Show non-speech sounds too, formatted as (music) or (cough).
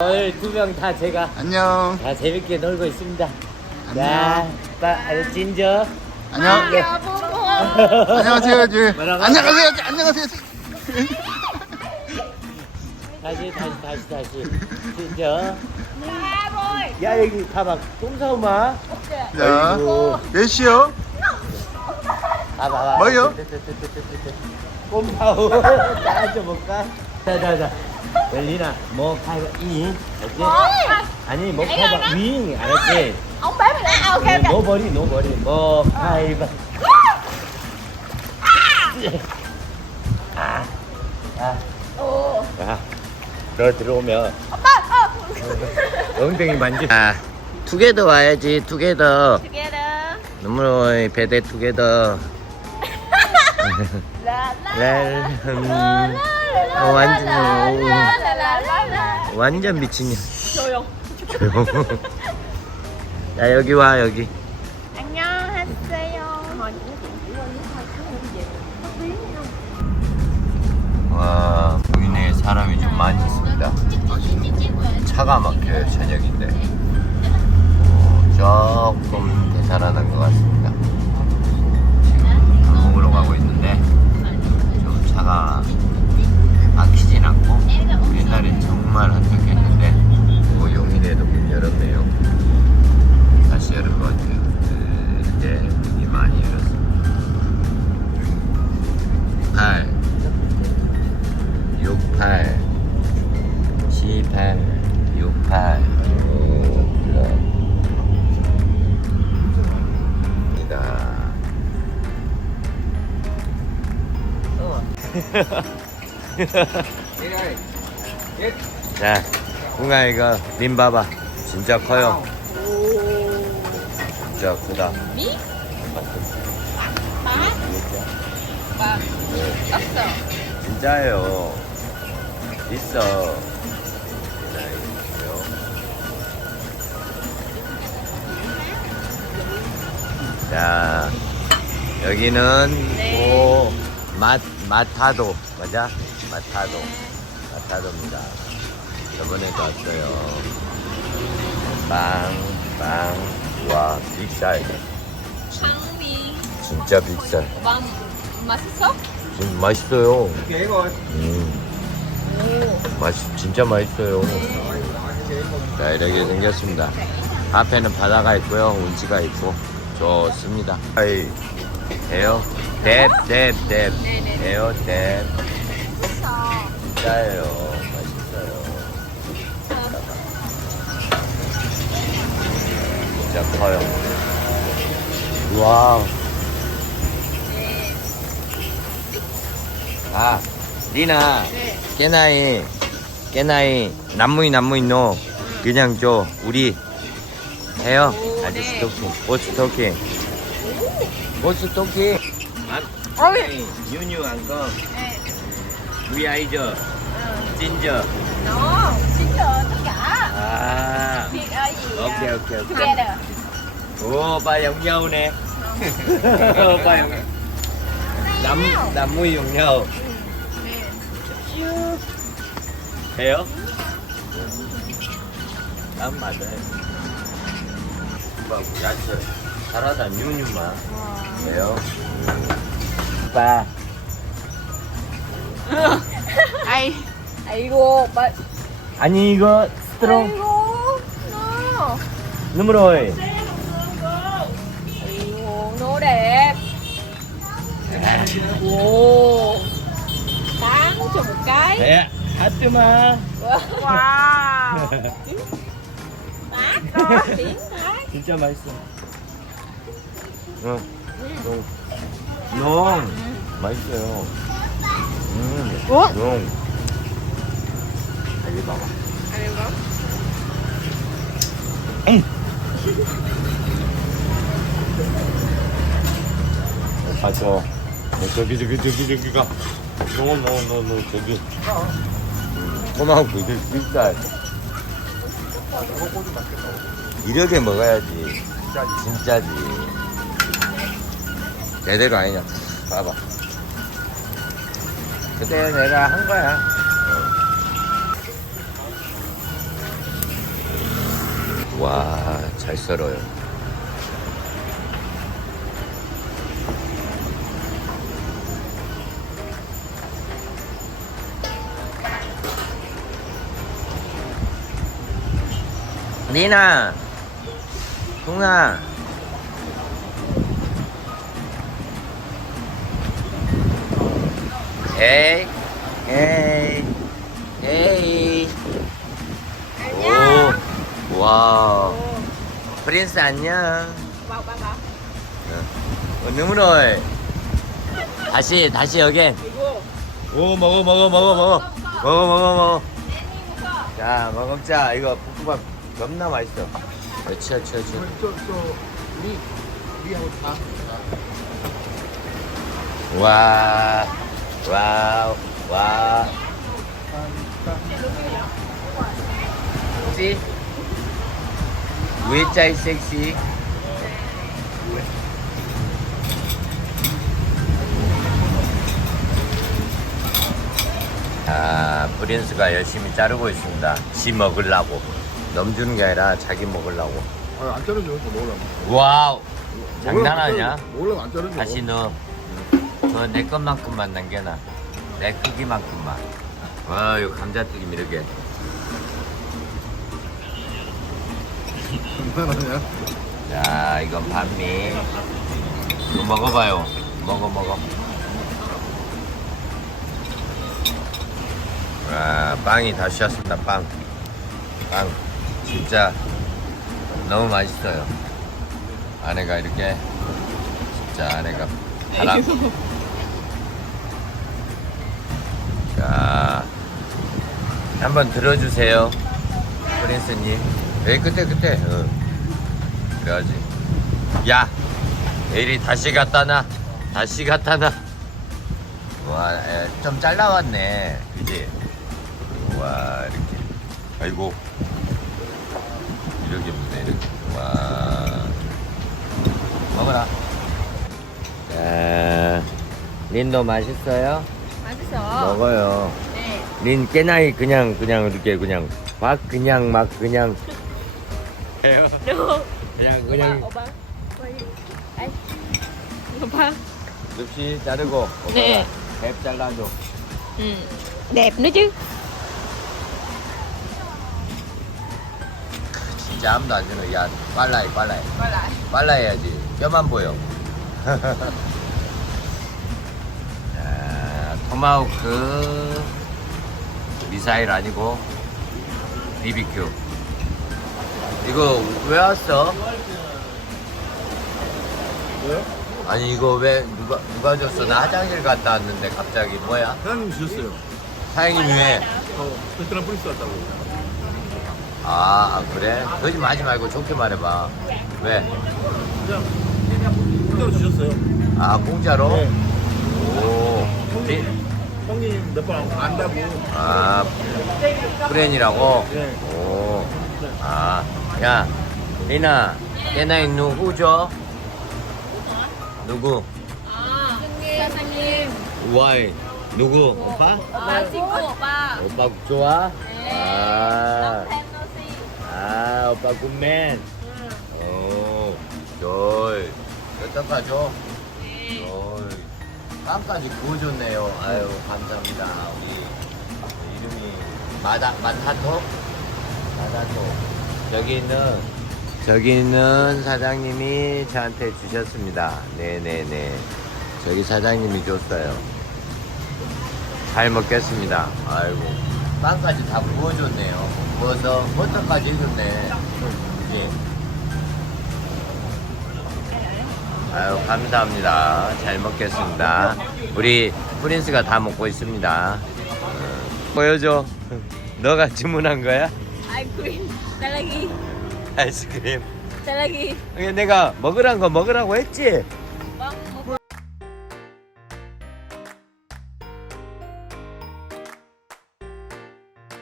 오늘 두 명 다 제가 안녕. 다 재밌게 놀고 있습니다. 안녕. 자, 빠, 아, 진저. 안녕. 네. 안녕하세요. 저. 뭐라고? 안녕하세요. 안녕하세요. 다시, 다시, 다시, 다시. 진저. 야, 여기 가봐. 똥 사오마. 자, 아이고. 몇 시요? 아, 봐봐. 뭐요? 꼼 사오. (laughs) 자, 앉아볼까? 자, 자, 자. 열리나, 뭐, 가위바, 이. 알지? 아니, 뭐, 가위바, 위. 알았지? ông bé mày đã à, ok ok 노버리, 노버리. 뭐, 가위바. 아. 아. 너 들어오면 oppa 어 엉덩이 만지. 아, 투게더 와야지, 투게더. together 너무 배대 투게더. la la 랄, 음, 어, 완전, 어, 완전 미친년. 조용 조용. 야, 여기 와, 여기. 안녕하세요 와, 보이네. 사람이 좀 많이 있습니다. 차가 막혀요, 저녁인데. 어, 조금 되살아난 것 같습니다. 지금 밥 먹으러 가고 있는데, 좀 차가 막히진 않고, 옛날엔 정말 한적했는데, 뭐 용인에도 문 열었네요. 다시 열은 것 같아요. 네, 문이 많이 열었습니다. 8 68 78 68 오, 그래. 이다. 자, 공아 이거 님 봐봐. 진짜 커요. 진짜 크다. 진짜예요. 있어. 자, 여기는 네. 오, 마, 마타도. 맞아? 마타도. 마타도입니다. 저번에도 왔어요. 빵, 빵. 와, 빅살. thắng 진짜 빅살. và 맛있어? 음, 맛있어요. 음. 맛 진짜 맛있어요. 자 이렇게 생겼습니다. 앞에는 바다가 있고요, 운치가 있고 좋습니다. 아이, 해요. 뎁, 뎁, 뎁. 진짜예요. 맛있어요. 진짜 커요. 와. 아, 리나. 깨나이, 깨나이, 남무이, 남무이, 노. 그냥 줘. 우리 해요. 오, 아저씨 네. 토킹. 보스 토킹. 보스 토킹. ôi 유뉴 안검. 네. 위아이저. 진저. nó chính là tất cả 아. việc ở gì 오케이, 오케이, 오케이. together 오, 오빠 용녀네. 오빠 용 남, 남무 잘하다 뉴뉴만. 왜요? 오빠. (laughs) ai 아이고 마 아니 이거 스트롱 아이고 nó 누므로이. 아이고 đẹp 오 bán cho một cái 네. 하트마. wow tiếng bác 진짜 맛있어. 응. 농. 농. 맛있어요. 음. 어? 농. 여기 봐봐. 오빠 저. 어, 저기 저기 저기 저기가. 노노노노 저기. 음, 토마호크 이제 빅살. 이렇게 먹어야지. 진짜지. 제대로 아니냐. 봐봐. 그때 내가 한 거야. 와, 잘 썰어요. 리나, 동아. 에이, 에이, 에이. 오, 와. 프린스 안녕. Vào ba bảo. 어, 눈물을 다시 다시 여기. Ibu. 오 먹어 먹어 먹어 먹어 먹어 먹어 먹어. 자 먹자 이거 볶음밥 겁나 맛있어. 그렇지 그렇지 그렇지. 저저리 리하고 다. 와 와우 와. 섹시. 외짜이 섹시. 아, 프린스가 열심히 자르고 있습니다. 지 먹으려고. 넘주는 게 아니라 자기 먹으려고. 아, 안 자르죠. 저 먹으려면. 와우! 장난 아니야? 먹으려면 안 자르죠. 다시 넣어. 너내 것만큼만 남겨놔. 내 크기만큼만. 와, 이거 감자튀김 이렇게. 자, 이건 반미. 이거 먹어봐요. 먹어, 먹어. 와, 빵이 다 쉬었습니다, 빵. 빵. 진짜 너무 맛있어요. 아내가 이렇게, 진짜 아내가 바람. 자, 한번 들어주세요. 프린스님. 여기 끝에, 끝에. 응. 그래야지. 야, 내일이 다시 갖다 놔. 다시 갖다 놔. 와, 에, 좀 잘라왔네. 그지? 와, 이렇게. 아이고. 이렇게 묻네, 이렇게. 와. 먹어라. 자, 린도 맛있어요? 먹어요. 네. 린 깨나이 그냥, 그냥 이렇게 그냥 막 그냥 막 그냥. 해요. Được. 그냥 Opa, 그냥. Opa. lep시 자르고 네. 랩 잘라줘 Ừ. Đẹp nữa chứ. 진짜 아무도 안 주는 야 빨라해 빨라해 lại. 빨라해야지 뼈만 보여 (laughs) 자, 토마호크 미사일 아니고 BBQ 이거 왜 왔어? 왜요? 아니 이거 왜 누가 누가 줬어? 나 화장실 갔다 왔는데 갑자기 뭐야? 사장님 주셨어요. 사장님 왜? 저 베트남 프린스 왔다고. 아, 아, 그래? 거짓말 하지 말고 좋게 말해봐 왜? 그냥 공짜로 주셨어요. 아 공짜로? 네. 오 리- 형님 몇번 안다고. 아 프렌이라고? 네. 오. 아, 야, 리나, 깨나이 누구 줘? 누구? À. 사장님. 와이, 누구? 오빠? 오빠 친구 오빠. 오빠 좋아? 네. 아. 아, 오빠 굿맨. 오, 널, 어떡하죠? 널, 빵까지 구워줬네요. 아유, 감사합니다. 우리 이름이 마다, 마타토? 마타토. 여기 있는, 저기 있는 사장님이 저한테 주셨습니다. 네네네. 저기 사장님이 줬어요. 잘 먹겠습니다. 아이고. 빵까지 다 구워줬네요. 구워서 버터까지 해줬네. 그 아유, 감사합니다. 잘 먹겠습니다. 우리 프린스가 다 먹고 있습니다. 어, 보여줘. (laughs) 너가 주문한 거야? 아이스크림. 딸기. 아이스크림. 딸기. 내가 먹으란 거 먹으라고 했지?